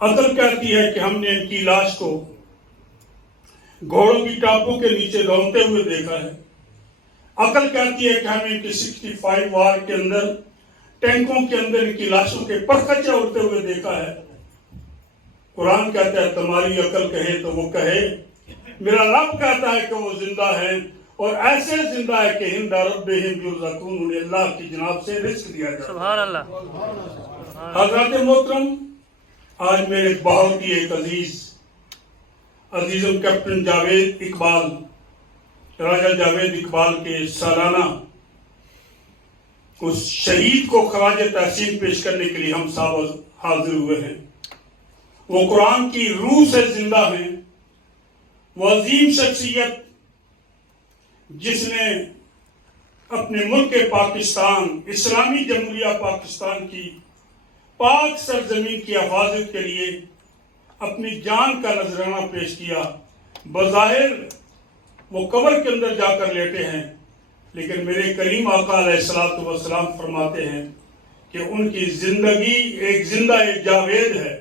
عقل کہتی ہے کہ ہم نے ان کی لاش کو گھوڑوں کی ٹاپوں کے نیچے دوڑتے ہوئے دیکھا ہے۔ عقل کہتی ہے کہ ہم ان کی 65 وار کے اندر ٹینکوں کے اندر ان کی لاشوں کے پرخچے اڑتے ہوئے دیکھا ہے۔ قرآن کہتا ہے تمہاری عقل کہے تو وہ کہے، میرا رب کہتا ہے کہ وہ زندہ ہیں، اور ایسے زندہ ہے کہ ہند ربہم یرزقون، انہیں اللہ کی جناب سے رزق دیا جاتا ہے۔ سبحان اللہ۔ حضرات محترم، آج میرے بہت ہی ایک عزیزم کیپٹن جاوید اقبال، راجہ جاوید اقبال کے سالانہ اس شہید کو خراج تحسین پیش کرنے کے لیے ہم سب حاضر ہوئے ہیں۔ وہ قرآن کی روح سے زندہ ہیں، وہ عظیم شخصیت جس نے اپنے ملک پاکستان، اسلامی جمہوریہ پاکستان کی پاک سرزمین کی حفاظت کے لیے اپنی جان کا نذرانہ پیش کیا۔ بظاہر وہ قبر کے اندر جا کر لیٹے ہیں، لیکن میرے کریم آقا علیہ الصلوۃ والسلام فرماتے ہیں کہ ان کی زندگی ایک زندہ جاوید ہے۔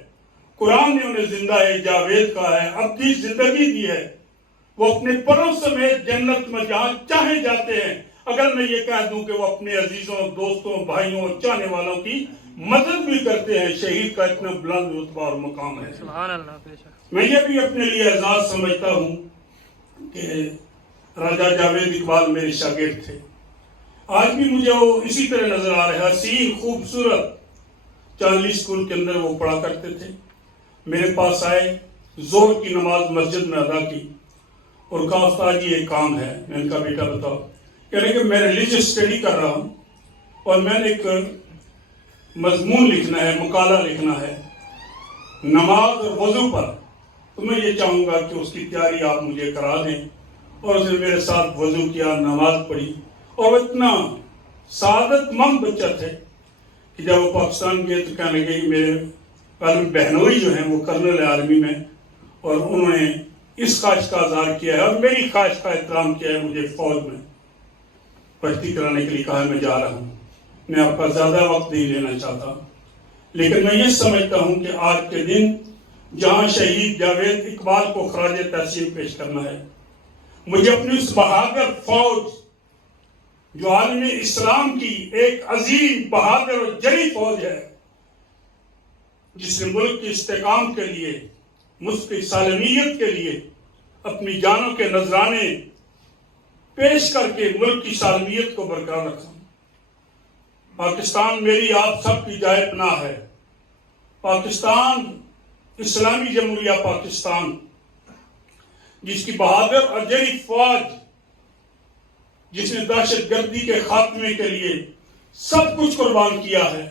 قرآن نے انہیں زندہ جاوید کہا ہے، اپنی زندگی دی ہے۔ وہ اپنے پروں سمیت جنت میں جہاں چاہے جاتے ہیں۔ اگر میں یہ کہہ دوں کہ وہ اپنے عزیزوں، دوستوں، بھائیوں اور چاہنے والوں کی مدد بھی کرتے ہیں، شہید کا اتنا بلند رتبہ اور مقام ہے۔ سبحان اللہ۔ بے شک۔ میں یہ بھی اپنے لیے اعزاز سمجھتا ہوں کہ راجہ جاوید اقبال میرے شاگرد تھے۔ آج بھی مجھے وہ اسی طرح نظر آ رہا ہے، حسین، خوبصورت۔ چاندلی اسکول کے اندر وہ پڑھا کرتے تھے۔ میرے پاس آئے، ظہر کی نماز مسجد میں ادا کی اور کہا استاد جی ایک کام ہے۔ میں نے کہا بیٹا بتاؤ۔ کہہ رہے کہ میں ریلیجس اسٹڈی کر رہا ہوں اور میں نے ایک مضمون لکھنا ہے، مقالہ لکھنا ہے نماز اور وضو پر، تو میں یہ چاہوں گا کہ اس کی تیاری آپ مجھے کرا دیں۔ اور اس نے میرے ساتھ وضو کیا، نماز پڑھی، اور وہ اتنا سعادت مند بچہ تھے کہ جب وہ پاکستان گئے تو کہنے لگے کہ میرے بہنوئی جو ہیں وہ کرنل آرمی میں، اور انہوں نے اس خواہش کا اظہار کیا ہے اور میری خواہش کا احترام کیا ہے، مجھے فوج میں بھرتی کرانے کے لیے کہا ہے، میں جا رہا ہوں۔ میں آپ کا زیادہ وقت نہیں لینا چاہتا، لیکن میں یہ سمجھتا ہوں کہ آج کے دن جہاں شہید جاوید اقبال کو خراج تحسین پیش کرنا ہے، مجھے اپنی اس بہادر فوج جو عالم اسلام کی ایک عظیم بہادر اور جری فوج ہے، جس نے ملک کی استحکام کے لیے، ملک کی سالمیت کے لیے اپنی جانوں کے نذرانے پیش کر کے ملک کی سالمیت کو برقرار رکھا۔ پاکستان میری آپ سب کی جائے پناہ ہے۔ پاکستان، اسلامی جمہوریہ پاکستان، جس کی بہادر اور جری فوج، جس نے دہشت گردی کے خاتمے کے لیے سب کچھ قربان کیا ہے،